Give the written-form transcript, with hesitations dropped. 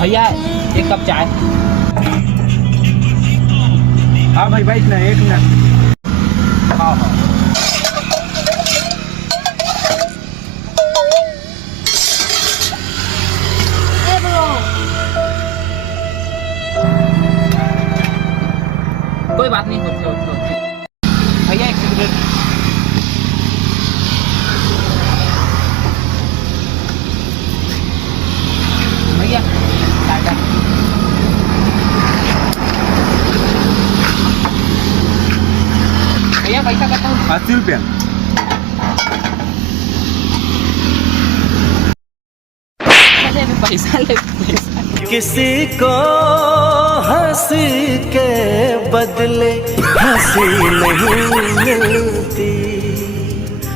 भैया एक कप चाय। हाँ भाई भाई, इतना एक मिनट। हाँ हाँ। कोई बात नहीं, होते भैया एक सिगरेट। भैया लाइटर। भैया पैसा करता हूँ 80 रुपया। पैसा ले पैसा। किसी को हंसी के बदले हंसी नहीं मिलती।